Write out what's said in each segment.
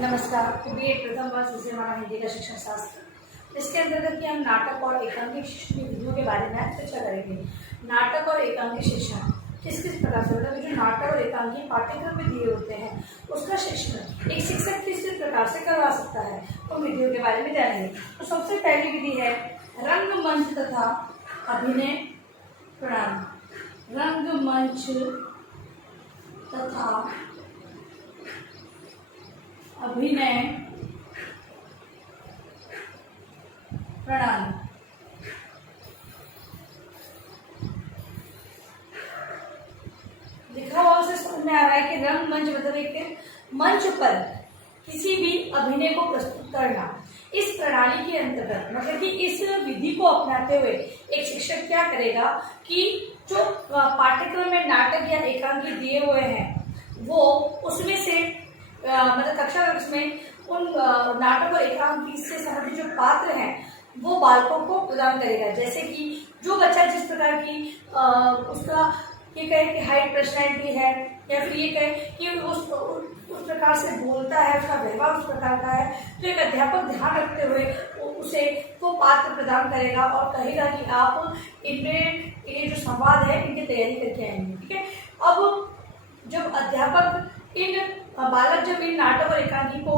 नमस्कार। बीए प्रथम वर्ष विषय हमारा हिंदी का शिक्षण शास्त्र। इसके अंतर्गत कि हम नाटक और एकांकिक शिक्षण की विधियों के बारे में चर्चा करेंगे। नाटक और एकांकिक शिक्षण किस किस प्रकार से होता है। जो नाटक और एकांकिक पाठ्यक्रम में दिए होते हैं उसका शिक्षण एक शिक्षक किस किस प्रकार से करवा सकता है, उन विधियों के बारे में जानेंगे। तो सबसे पहली विधि है रंगमंच तथा अभिनय प्रणाली। रंगमंच तथा अभिनय प्रणाली। लिखा हुआ उसे समझ में आ रहा है कि रंगमंच मतलब एक मंच पर किसी भी अभिनय को प्रस्तुत करना। इस प्रणाली के अंतर्गत मतलब कि इस विधि को अपनाते हुए एक शिक्षक क्या करेगा कि जो पाठ्यक्रम में नाटक या एकांकी दिए हुए हैं वो उसमें से मतलब कक्षा में उन नाटक और एकांकी से संबंधित जो पात्र हैं वो बालकों को प्रदान करेगा। जैसे कि जो बच्चा जिस प्रकार की उसका ये कहे कि हाइट पर्सनैलिटी है या फिर ये कहे कि उस प्रकार से बोलता है, उसका व्यवहार उस प्रकार का है, तो एक अध्यापक ध्यान रखते हुए उसे वो पात्र प्रदान करेगा और कहेगा कि आप इनमें ये जो संवाद है इनकी तैयारी करके आएंगे। ठीक है। अब जब अध्यापक इन बालक जब इन नाटक और एकांकी को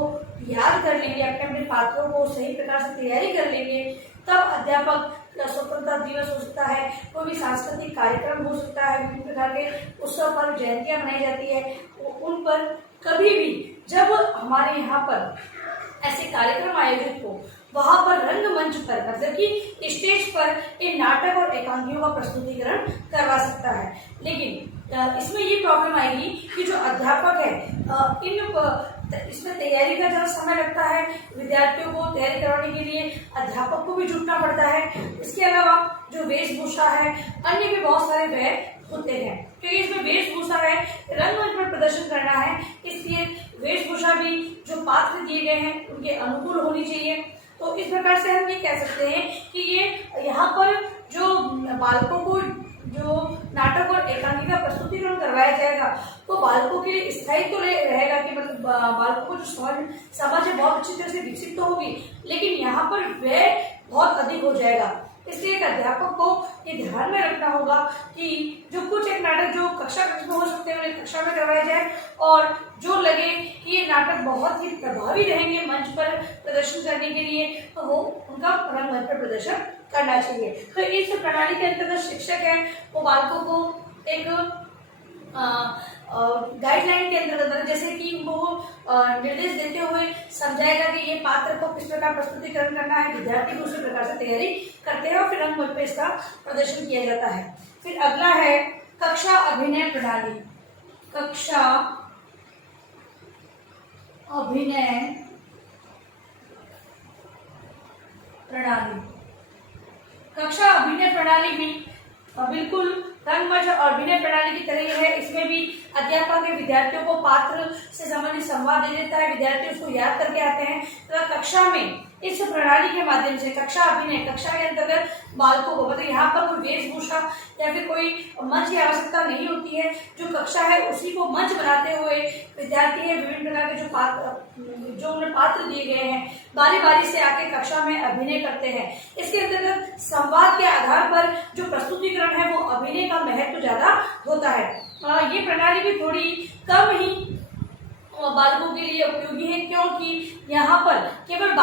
याद कर लेंगे, अपने अपने पात्रों को सही प्रकार से तैयारी कर लेंगे, तब अध्यापक स्वतंत्रता दिवस हो सकता है, कोई भी सांस्कृतिक कार्यक्रम हो सकता है, विभिन्न प्रकार के उत्सव पर जयंतियां मनाई जाती है, उन पर कभी भी जब हमारे यहाँ पर ऐसे कार्यक्रम आयोजित हो वहां पर रंगमंच पर मतलब कि स्टेज पर इन नाटक और एकांकियों का प्रस्तुतिकरण करवा सकता है। लेकिन इसमें ये प्रॉब्लम आएगी कि जो अध्यापक है इसमें तैयारी का जब समय लगता है, विद्यार्थियों को तैयारी करवाने के लिए अध्यापक को भी जुटना पड़ता है। इसके अलावा जो वेशभूषा है, अन्य भी बहुत सारे व्यय होते हैं, क्योंकि इसमें वेशभूषा है, रंगमंच पर प्रदर्शन करना है, इसलिए वेशभूषा भी जो पात्र दिए गए हैं उनके अनुकूल होनी चाहिए। तो इस प्रकार से हम ये कह सकते हैं कि ये यहाँ पर जो बालकों को जो नाटक और एकांकी का प्रस्तुतिकरण करवाया जाएगा तो बालकों के लिए स्थायी तो रहेगा कि मतलब बालकों को जो समझ है बहुत अच्छी तरह से विकसित तो होगी, लेकिन यहाँ पर व्यय बहुत अधिक हो जाएगा। इसलिए एक अध्यापक को ये ध्यान में रखना होगा कि जो कुछ एक नाटक जो कक्षा में हो सकते हैं उन्हें कक्षा में करवाया जाए, और जो लगे कि ये नाटक बहुत ही प्रभावी रहेंगे मंच पर प्रदर्शन करने के लिए तो वो उनका रंगमंच पर प्रदर्शन करना चाहिए। तो इस प्रणाली के अंतर्गत शिक्षक है वो बालकों को एक गाइडलाइन के अंतर्गत जैसे कि वो निर्देश देते हुए समझाएगा कि ये पात्र को किस प्रकार प्रस्तुतिकरण करना है, विद्यार्थी को उसी प्रकार से तैयारी करते हैं और फिर रंगमंच पे इसका प्रदर्शन किया जाता है। फिर अगला है कक्षा अभिनय प्रणाली। कक्षा अभिनय प्रणाली। कक्षा अभिनय प्रणाली भी बिल्कुल रंगमंच और अभिनय प्रणाली की तरह ही है। इसमें भी अध्यापक के विद्यार्थियों को पात्र से संबंधित संवाद दे देता है, विद्यार्थी उसको याद करके आते हैं। तो कक्षा में इस प्रणाली के माध्यम से कक्षा अभिनय, कक्षा के अंतर्गत बालकों को मतलब यहाँ पर कोई वेशभूषा या फिर कोई मंच की आवश्यकता नहीं होती है। जो कक्षा है उसी को मंच बनाते हुए विद्यार्थी है विभिन्न प्रकार के जो उन्हें पात्र दिए गए हैं बारी बारी से आके कक्षा में अभिनय करते हैं। इसके अंतर्गत संवाद के आधार पर जो प्रस्तुतिकरण है वो अभिनय का महत्व ज्यादा होता है। ये प्रणाली भी थोड़ी कम ही बालकों के लिए उपयोगी है, क्योंकि यहाँ पर केवल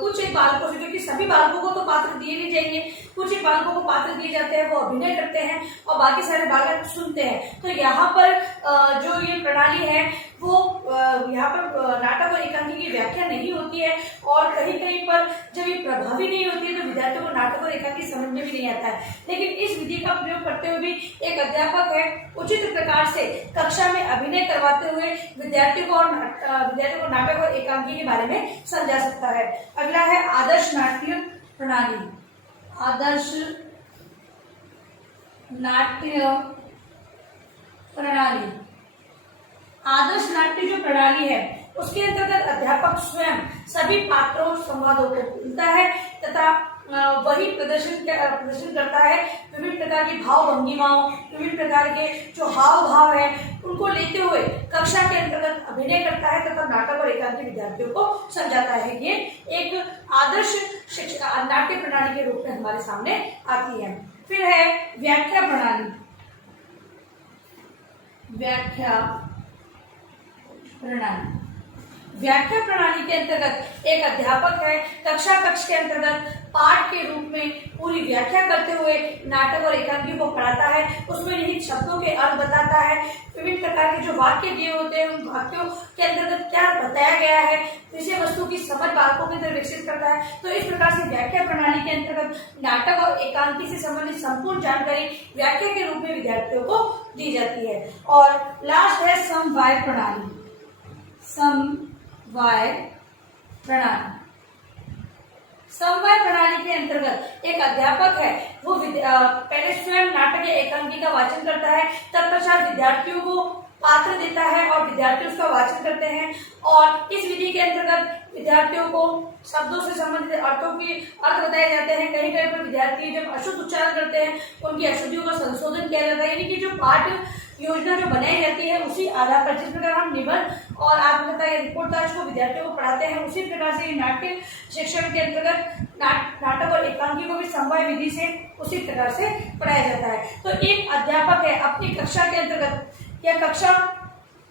कुछ एक बालकों से, क्योंकि सभी बालकों को तो पात्र दिए नहीं जाएंगे, कुछ एक बालकों को पात्र दिए जाते हैं वो अभिनय करते हैं और बाकी सारे बालक सुनते हैं। तो यहाँ पर जो ये प्रणाली है वो यहाँ पर नाटक और एकांकी की व्याख्या नहीं होती है, और कहीं कहीं पर जब ये प्रभावी नहीं होती है तो विद्यार्थियों को नाटक और एकांकी समझ में भी नहीं आता है। लेकिन इस विधि का प्रयोग करते हुए भी एक अध्यापक है उचित प्रकार से कक्षा में अभिनय करवाते हुए विद्यार्थियों को नाटक और एकांकी के बारे में समझा सकता है। अगला है आदर्श नाट्य प्रणाली। आदर्श नाट्य प्रणाली। आदर्श नाट्य जो प्रणाली है उसके अंतर्गत अध्यापक स्वयं सभी पात्रों संवादों को भूलता है तथा वही प्रदर्शन करता है। विभिन्न प्रकार की भाव भंगिमाओं, विभिन्न प्रकार के जो हाव भाव है उनको लेते हुए कक्षा के अंतर्गत अभिनय करता है तथा नाटक और एकांकी विद्यार्थियों को समझाता है। ये एक आदर्श शिक्षा नाट्य प्रणाली के रूप में हमारे सामने आती है। फिर है व्याख्या प्रणाली। व्याख्या प्रणाली के अंतर्गत एक अध्यापक है, कक्षा कक्ष के अंतर्गत पाठ के रूप में पूरी व्याख्या करते हुए नाटक और एकांकी को पढ़ाता है। उसमें निहित शब्दों के अर्थ बताता है, विभिन्न प्रकार के जो वाक्य दिए होते हैं उन वाक्यों के अंतर्गत क्या बताया गया है, विषय वस्तु की समझ बालकों के अंदर विकसित करता है। तो इस प्रकार से व्याख्या प्रणाली के अंतर्गत नाटक और एकांकी से संबंधित संपूर्ण जानकारी व्याख्या के रूप में विद्यार्थियों को दी जाती है। और लास्ट है समवाय प्रणाली। समवाय प्रणाली के अंतर्गत एक अध्यापक है, वो पहले स्वयं नाटक या एकांकी का वाचन करता है, तत्पश्चात विद्यार्थियों को पात्र देता है और विद्यार्थी उसका वाचन करते हैं। और इस विधि के अंतर्गत विद्यार्थियों को शब्दों से संबंधित अर्थों के अर्थ बताए जाते हैं। कहीं कहीं पर विद्यार्थी जब अशुद्ध उच्चारण करते हैं उनकी अशुद्धियों का संशोधन किया जाता है, यानी कि जो पाठ योजना जो बनाई जाती है उसी आधार पर जिस प्रकार हम निबंध और आत्मकथा या रिपोर्टाज को विद्यार्थियों को पढ़ाते हैं, उसी प्रकार से नाट्य शिक्षण के अंतर्गत नाटक और एकांकी को भी समवाय विधि से उसी प्रकार से पढ़ाया जाता है। तो एक अध्यापक है अपनी कक्षा के अंतर्गत या कक्षा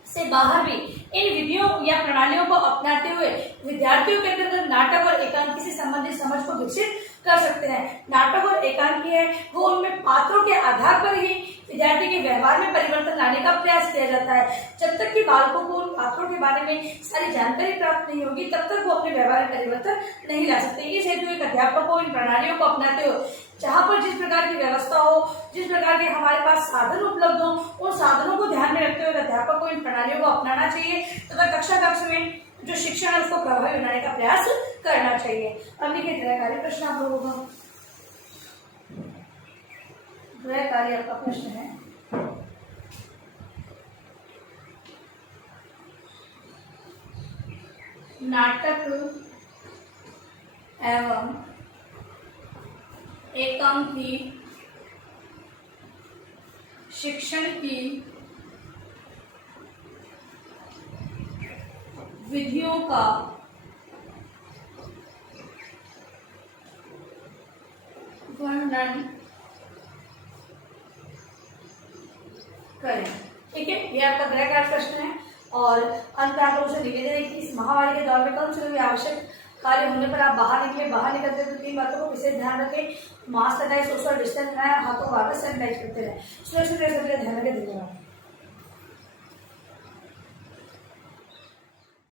से बाहर भी इन विधियों या प्रणालियों को अपनाते हुए विद्यार्थियों के अंतर्गत नाटक और एकांकी से संबंधित समझ को विकसित कर सकते हैं। नाटक और एकांकी है वो उनमें पात्रों के आधार पर ही विद्यार्थी के व्यवहार में परिवर्तन लाने का प्रयास किया जाता है। जब तक कि बालकों को उन पात्रों के बारे में सारी जानकारी प्राप्त नहीं होगी तब तक वो अपने व्यवहार में परिवर्तन नहीं ला सकते। इस हेतु एक अध्यापक को इन प्रणालियों को अपनाते हुए जहाँ पर जिस प्रकार की व्यवस्था हो, जिस प्रकार के हमारे पास साधन उपलब्ध हो, उन साधनों को ध्यान में रखते हुए अध्यापक को इन प्रणालियों को अपनाना चाहिए तथा कक्षा कक्ष में जो शिक्षण है उसको प्रभावी बनाने का प्रयास करना चाहिए। अब देखिए गृहकार्य प्रश्न आप लोगों का। गृहकार्य आपका प्रश्न है, नाटक एवं एकांकी शिक्षण की विधियों का वर्णन करें। ठीक है, ये आपका गृहकार्य प्रश्न है। और अंत में आप लोगों से निवेदन है कि इस महामारी के दौर में कम से कम आवश्यक कार्य होने पर आप बाहर निकले, बाहर निकलते तो 3 बातों को विशेष ध्यान रखें। मास्क लगाए, सोशल डिस्टेंस बनाए, हाथों को वापस सैनिटाइज करते रहे। सुरक्षित रहे, सबके ध्यान रखें। धन्यवाद।